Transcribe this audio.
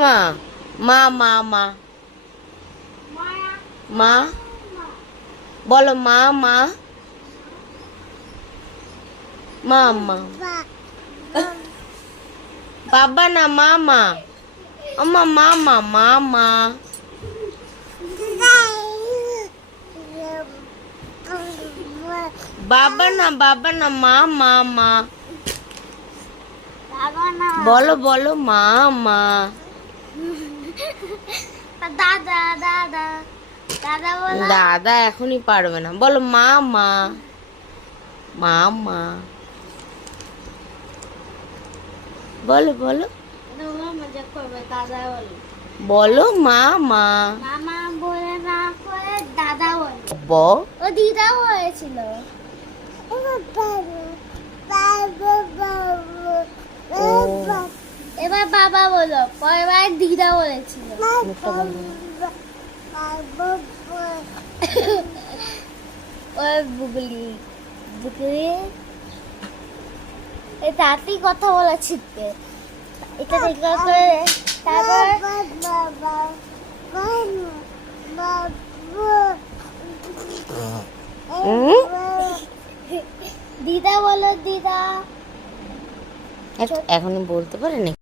মা মা মা মা মা বলো মা মা মা মা বাবা না মামা আমা মামা মামা বাবা না মামা মা বলো বলো মামা দাদা দাদা দাদা বলো। দাদা এখনই পারবে না, বলো মামা মামা বলো বলো মজা করবে দাদা বলো। বলো মামা মামা বলে না করে দাদা বলে। ব ও দিদা হয়েছিল। ও এবার বাবা বলো, পরের দিদা বলেছিল। মুখটা বন্ধ করো। ওই বুগলি বুগলি এই তাঁতি কথা বলা শিখবে। এটা ঠিক করে তারপর দিদা বলো দিদা। এখনই বলতে পারে না।